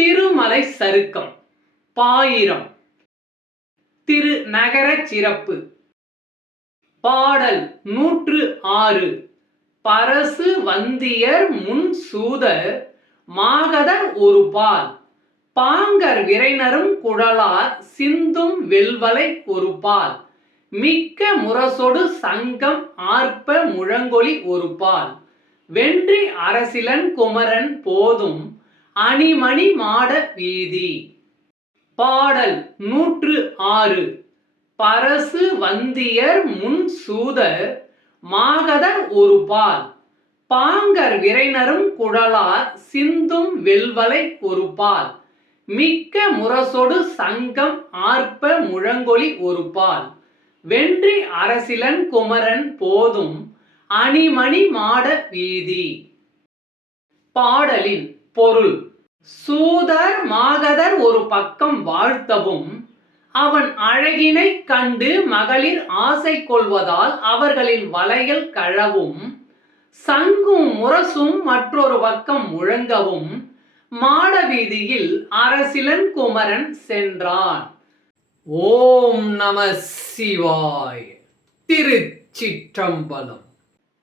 திருமலை சருக்கம் பாயிரம். திரு நகர சிறப்பு. பாடல் நூற்று ஆறு. பரசு வந்தியர் முன் சூதர் மாகதர் ஒரு பால். பாங்கர் விரைனரும் குழலார் சிந்தும் வெல்வலை ஒரு பால். மிக்க முரசொடு சங்கம் ஆர்ப்ப முழங்கொலி ஒரு பால். வென்றி அரசிலன் குமரன் போதும் அணிமணி மாட வீதி. பாடல் நூற்று ஆறு. பரசு வந்தியர் முன் சூதர் மாகதர் ஒரு பால். பாங்கர் விரைனரும் குழலார் சிந்தும் வெல்வலை ஒரு பால். மிக்க முரசொடு சங்கம் ஆர்ப்ப முழங்கொலி ஒரு பால். வென்றி அரசிலன் குமரன் போதும் அணிமணி மாட வீதி. பாடலின் பொருள். சூதர் மாகதர் ஒரு பக்கம் வாழ்த்தவும் அவன் அழகினைக் கண்டு மகளிர் ஆசை கொள்வதால் அவர்களின் வளையல் கழவும் சங்கும் முரசும் மற்றொரு பக்கம் முழங்கவும் மாட வீதியில் அரசிலன் குமரன் சென்றான். ஓம் நம சிவாய். திருச்சிற்றம்பலம்.